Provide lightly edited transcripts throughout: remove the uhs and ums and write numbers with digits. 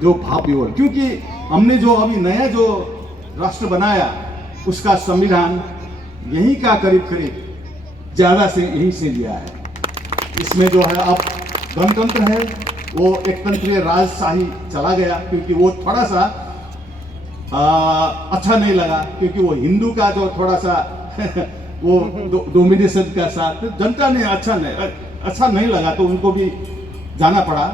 जो भाव विवरण, क्योंकि हमने जो अभी नया जो राष्ट्र बनाया उसका संविधान यहीं का करीब करीब ज़्यादा से यहीं से लिया है। इसमें जो है अब गणतंत्र है, वो एक तंत्रीय राजशाही चला गया, क्योंकि वो थोड़ा सा अच्छा नहीं लगा, क्योंकि वो हिंदू का जो थोड़ा सा वो डोमिनेशन का साथ जनता ने अच्छा नहीं लगा, तो उनको भी जाना पड़ा।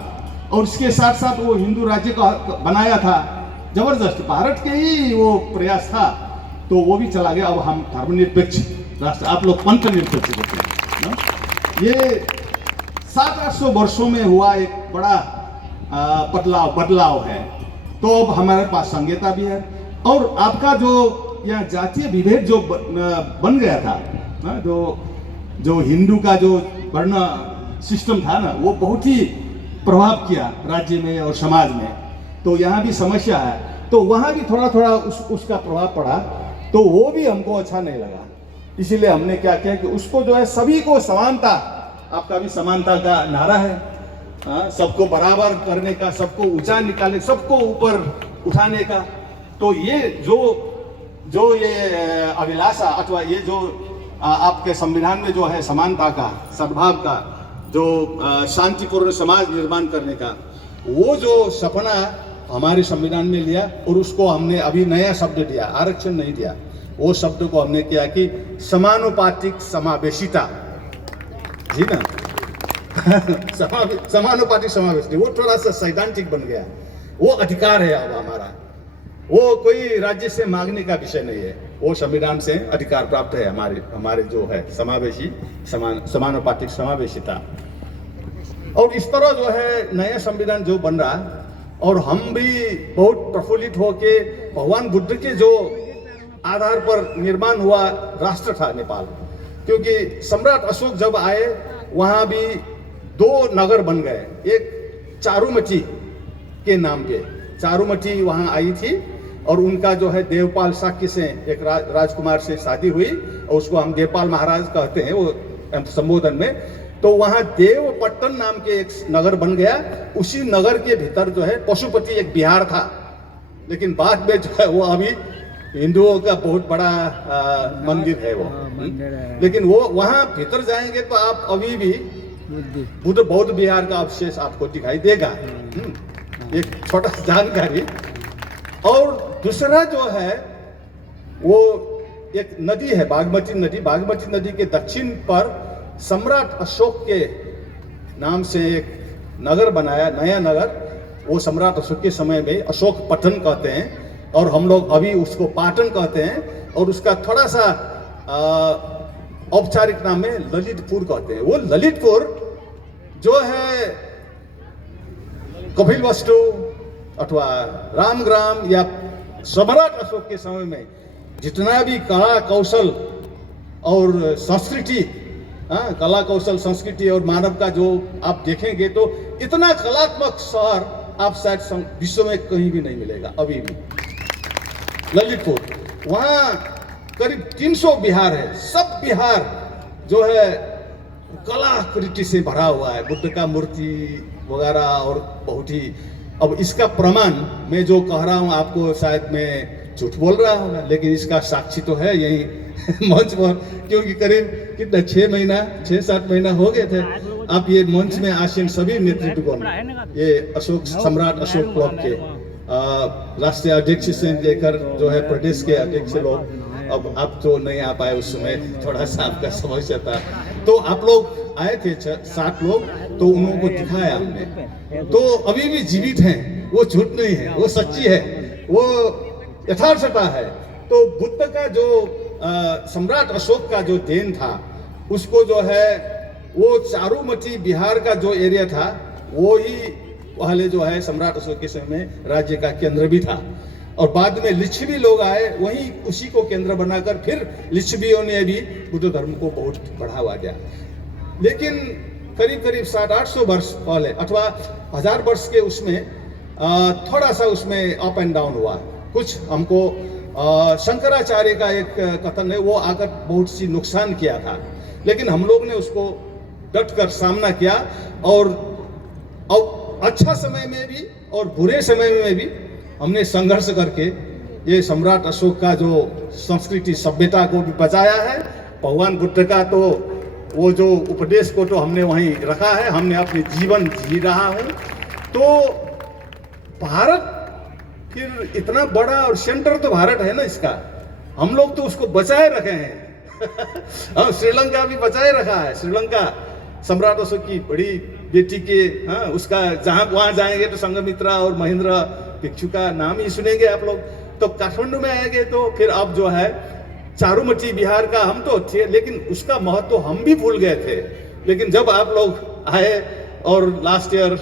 और इसके साथ साथ वो हिंदू राज्य का बनाया था जबरदस्त, भारत के ही वो प्रयास था, तो वो भी चला गया। अब हम धर्मनिरपेक्ष राष्ट्र, आप लोग पंथ निरपेक्ष कहते हैं ना? ये 700-800 वर्षों में हुआ एक बड़ा बदलाव है। तो अब हमारे पास संहिता भी है, और आपका जो यहाँ जातीय विभेद जो बन गया था ना, जो हिंदू का जो वर्ण सिस्टम था ना, वो बहुत ही प्रभाव किया राज्य में और समाज में। तो यहाँ भी समस्या है, तो वहाँ भी थोड़ा थोड़ा उसका प्रभाव पड़ा, तो वो भी हमको अच्छा नहीं लगा। इसीलिए हमने क्या किया कि उसको जो है सभी को समानता, आपका भी समानता का नारा है, सबको बराबर करने का, सबको ऊंचा निकालने, सबको ऊपर उठाने का। तो ये जो ये अभिलाषा अथवा ये जो आपके संविधान में जो है समानता का, सद्भाव का, जो शांतिपूर्ण समाज निर्माण करने का, वो जो सपना हमारे संविधान में लिया, और उसको हमने अभी नया शब्द दिया, आरक्षण नहीं दिया, वो शब्द को हमने किया कि समानुपातिक समावेशिता, जी ना। समानुपातिक समावेशिता, वो थोड़ा सा सैद्धांतिक बन गया, वो अधिकार है अब हमारा, वो कोई राज्य से मांगने का विषय नहीं है, वो संविधान से अधिकार प्राप्त है हमारे जो है समावेशी समानुपातिक समावेशिता। और इस तरह जो है नया संविधान जो बन रहा, और हम भी बहुत प्रफुल्लित होके, भगवान बुद्ध के जो आधार पर निर्माण हुआ राष्ट्र था नेपाल, क्योंकि सम्राट अशोक जब आए वहाँ भी 2 नगर बन गए, एक चारुमती के नाम पे, चारुमती वहाँ आई थी, और उनका जो है देवपाल शाक्य से एक राजकुमार से शादी हुई, और उसको हम देवपाल महाराज कहते हैं वो संबोधन में। तो वहाँ देवपट्टन नाम के एक नगर बन गया, उसी नगर के भीतर जो है पशुपति एक विहार था, लेकिन बाद में जो है वो अभी हिंदुओं का बहुत बड़ा मंदिर है वो। लेकिन वो वहाँ भीतर जाएंगे तो आप अभी भी बौद्ध विहार का अवशेष आपको दिखाई देगा। एक छोटा जानकारी। और दूसरा जो है वो एक नदी है, बागमती नदी। बागमती नदी के दक्षिण पर सम्राट अशोक के नाम से एक नगर बनाया, नया नगर, वो सम्राट अशोक के समय में अशोक पट्टन कहते हैं, और हम लोग अभी उसको पाटन कहते हैं, और उसका थोड़ा सा औपचारिक नाम है ललितपुर कहते हैं। वो ललितपुर जो है कपिलवस्तु अथवा रामग्राम या सम्राट अशोक के समय में जितना भी कला कौशल और संस्कृति, कला कौशल संस्कृति और मानव का जो आप देखेंगे, तो इतना कलात्मक शहर आप शायद विश्व में कहीं भी नहीं मिलेगा अभी भी। ललितपुर, वहाँ करीब 300 विहार है, सब विहार जो है कलाकृति से भरा हुआ है, बुद्ध का मूर्ति वगैरह, और बहुत ही। अब इसका प्रमाण मैं जो कह रहा हूँ आपको, शायद मैं झूठ बोल रहा हूँ, लेकिन इसका साक्षी तो है यही मंच पर, क्योंकि करीब कितना 6-7 महीना हो गए थे। आप ये मंच में आसीन सभी नेतृत्वगण, ये अशोक सम्राट अशोक क्लब के राष्ट्रीय अध्यक्ष से लेकर जो है प्रदेश के अध्यक्ष लोग, अब आप तो नहीं आ पाए, उस समय थोड़ा सा आपका समस्या था, तो आप लोग आए थे 7 लोग, तो उनको दिखाया हमने, तो अभी भी जीवित हैं, वो झूठ नहीं है, वो सच्ची है, वो यथार्थता है। तो बुद्ध का जो सम्राट अशोक का जो देन था, उसको जो है वो चारुमती बिहार का जो एरिया था, वो ही पहले जो है सम्राट अशोक के समय में राज्य का केंद्र भी था, और बाद में लिच्छवी लोग आए, वहीं उसी को केंद्र बनाकर फिर लिच्छवियों ने भी बुद्ध धर्म को बहुत बढ़ावा दिया। लेकिन करीब 700-800 वर्ष पहले अथवा 1000 वर्ष के उसमें थोड़ा सा उसमें अप एंड डाउन हुआ। कुछ हमको शंकराचार्य का एक कथन है, वो आकर बहुत सी नुकसान किया था, लेकिन हम लोग ने उसको डट कर सामना किया, और अच्छा समय में भी और बुरे समय में भी हमने संघर्ष करके ये सम्राट अशोक का जो संस्कृति सभ्यता को भी बचाया है। भगवान बुद्ध का तो वो जो उपदेश को तो हमने वहीं रखा है, हमने अपने जीवन जी रहा हूँ। तो भारत फिर इतना बड़ा और सेंटर तो भारत है ना इसका, हम लोग तो उसको बचाए रखे हैं। हम श्रीलंका भी बचाए रखा है। श्रीलंका सम्राट अशोक की बड़ी बेटी के उसका जहाँ वहाँ जाएंगे तो संघमित्रा और महेंद्र भिक्षु का नाम ही सुनेंगे आप लोग। तो काठमांडू में आएंगे तो फिर अब जो है चारुमती बिहार का हम तो थे, लेकिन उसका महत्व तो हम भी भूल गए थे। लेकिन जब आप लोग आए और लास्ट ईयर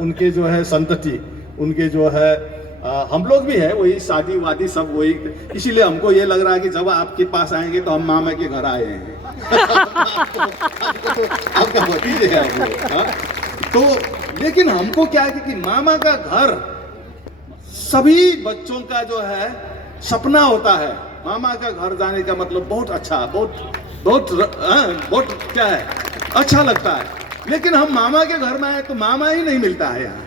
उनके जो है संतति, उनके जो है हम लोग भी है वही शादी वादी सब वही, इसीलिए हमको ये लग रहा है कि जब आपके पास आएंगे तो हम मामा के घर आए हैं। आपका भतीजे है वो। तो लेकिन हमको क्या है कि मामा का घर सभी बच्चों का जो है सपना होता है। मामा का घर जाने का मतलब बहुत अच्छा, बहुत क्या है, अच्छा लगता है। लेकिन हम मामा के घर में आए तो मामा ही नहीं मिलता है यहाँ।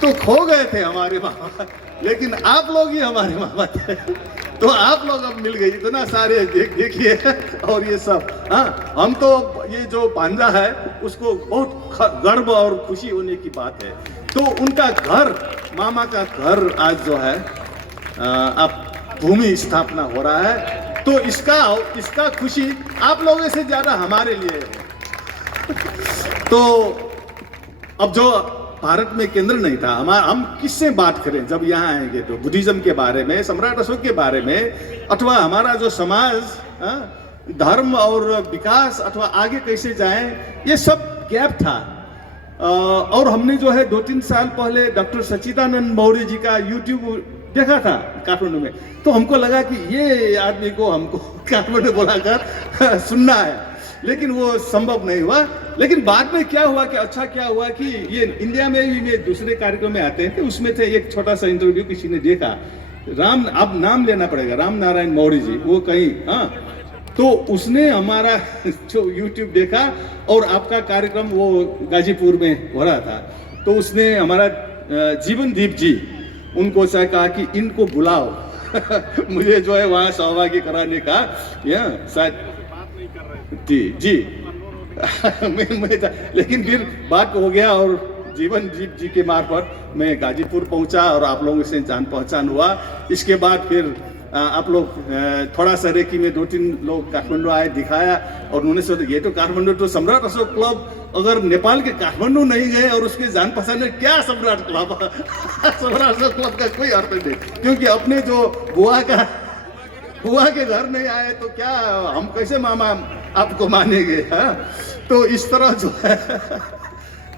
तो खो गए थे हमारे मामा, लेकिन आप लोग ही हमारे मामा थे। तो आप लोग अब मिल गए, इतना सारे देखिए और ये सब। हम तो ये जो भांजा है उसको बहुत गर्व और खुशी होने की बात है। तो उनका घर, मामा का घर आज जो है अब भूमि स्थापना हो रहा है। तो इसका खुशी आप लोगों से ज्यादा हमारे लिए है। तो अब जो भारत में केंद्र नहीं था, हम किससे बात करें जब यहाँ आएंगे तो बुद्धिज्म के बारे में, सम्राट अशोक के बारे में, अथवा हमारा जो समाज, धर्म और विकास अथवा आगे कैसे जाएं, ये सब गैप था। और हमने जो है 2-3 साल पहले डॉक्टर सच्चिदानंद मौर्य जी का यूट्यूब देखा था काठमांडू में। तो हमको लगा कि ये आदमी को हमको काठमांडू बुलाकर सुनना है, लेकिन वो संभव नहीं हुआ। लेकिन बाद में क्या हुआ कि अच्छा क्या हुआ कि ये इंडिया में भी ये दूसरे कार्यक्रम में आते हैं, तो उसमें थे एक छोटा सा इंटरव्यू, किसी ने देखा, अब नाम लेना पड़ेगा, राम नारायण मौर्य जी, वो कहीं तो उसने हमारा जो यूट्यूब देखा और आपका कार्यक्रम वो गाजीपुर में हो रहा था। तो उसने हमारा जीवनदीप जी, उनको चाहे कहा कि इनको बुलाओ। मुझे जो है वहाँ सहभागी कराने का, या शायद जी लेकिन फिर बात हो गया और जीवनदीप जी के मार्फत मैं गाजीपुर पहुंचा और आप लोगों से जान पहचान हुआ। इसके बाद फिर आप लोग थोड़ा सा रेकी में 2-3 लोग काठमांडू आए, दिखाया और उन्होंने सोचा ये तो काठमांडू तो सम्राट अशोक क्लब, अगर नेपाल के काठमांडू नहीं गए और उसके जान पहचान में क्या सम्राट क्लब सम्राट अशोक क्लब का कोई अर्थ नहीं, क्योंकि अपने जो बुआ के घर नहीं आए तो क्या हम कैसे मामा आपको मानेंगे। तो इस तरह जो है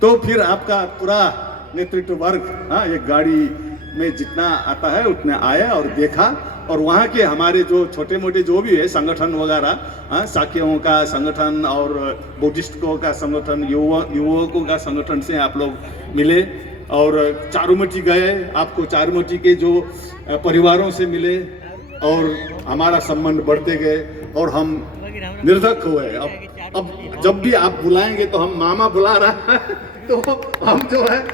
तो फिर आपका पूरा नेतृत्व वर्ग एक गाड़ी में जितना आता है उतने आया और देखा। और वहाँ के हमारे जो छोटे मोटे जो भी है संगठन वगैरह, साक्यों का संगठन और बुद्धिस्टों का संगठन, युवकों का संगठन से आप लोग मिले और चारुमती गए, आपको चारुमती के जो परिवारों से मिले और हमारा संबंध बढ़ते गए और हम निर्धक हुए। अब जब भी आप बुलाएंगे तो हम मामा बुला रहा है तो हम जो है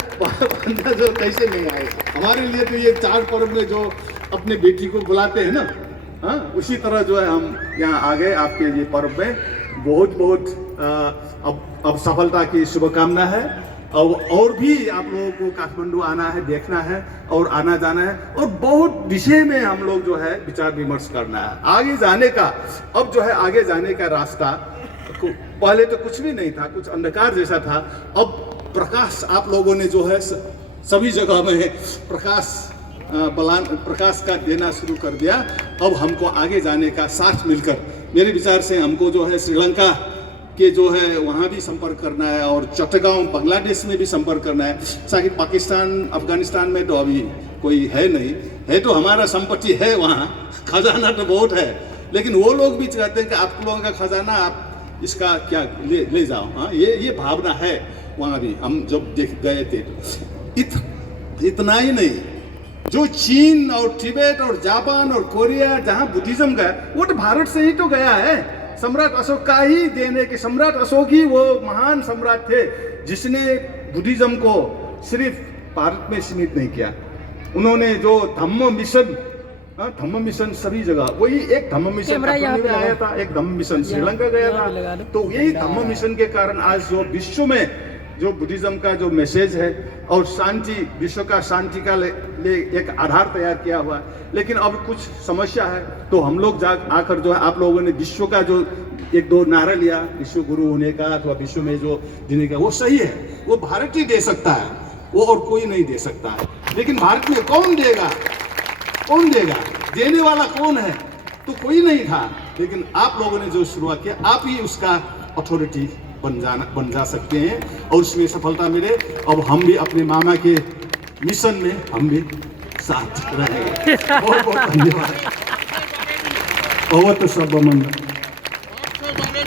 जो कैसे नहीं आए। हमारे लिए तो ये 4 पर्व में जो अपने बेटी को बुलाते हैं ना, उसी तरह जो है हम यहाँ आ गए आपके ये पर्व में। बहुत बहुत अब सफलता की शुभकामना है। और भी आप लोगों को काठमांडू आना है, देखना है और आना जाना है और बहुत विषय में हम लोग जो है विचार विमर्श करना है आगे जाने का। अब जो है आगे जाने का रास्ता, पहले तो कुछ भी नहीं था, कुछ अंधकार जैसा था। अब प्रकाश आप लोगों ने जो है सभी जगह में प्रकाश का देना शुरू कर दिया। अब हमको आगे जाने का साथ मिलकर, मेरे विचार से हमको जो है श्रीलंका के जो है वहाँ भी संपर्क करना है और चट्टगांव बांग्लादेश में भी संपर्क करना है। साथ पाकिस्तान अफगानिस्तान में तो अभी कोई है नहीं, है तो हमारा संपत्ति है, वहाँ खजाना तो बहुत है, लेकिन वो लोग भी चाहते हैं कि आप लोगों का खजाना आप इसका क्या ले जाओ। ये भावना है वहाँ भी। हम जब देख गए थे तो इतना ही नहीं, जो चीन और तिब्बत और जापान और कोरिया जहाँ बुद्धिज्म गया वो तो भारत से ही तो गया है। सम्राट अशोक का ही देने के, सम्राट अशोक ही वो महान सम्राट थे जिसने बुद्धिज्म को सिर्फ भारत में सीमित नहीं किया। उन्होंने जो धम्म मिशन सभी जगह, वही एक धम्म मिशन में आया था, एक धम्म मिशन श्रीलंका गया था। तो यही धम्म मिशन के कारण आज जो विश्व में जो बुद्धिज्म का जो मैसेज है और शांति, विश्व का शांति का ले एक आधार तैयार किया हुआ है। लेकिन अब कुछ समस्या है, तो हम लोग आकर जो है आप लोगों ने विश्व का जो एक दो नारा लिया, विश्व गुरु होने का अथवा विश्व में जो देने का, वो सही है, वो भारत ही दे सकता है, वो और कोई नहीं दे सकता है। लेकिन भारत में कौन देगा, कौन देगा, देने वाला कौन है? तो कोई नहीं था। लेकिन आप लोगों ने जो शुरुआत किया, आप ही उसका अथॉरिटी बन जा सकते हैं और उसमें सफलता मिले। अब हम भी अपने मामा के मिशन में हम भी साथ रहेंगे। बहुत बहुत धन्यवाद। भवतु सर्वमंगलम्।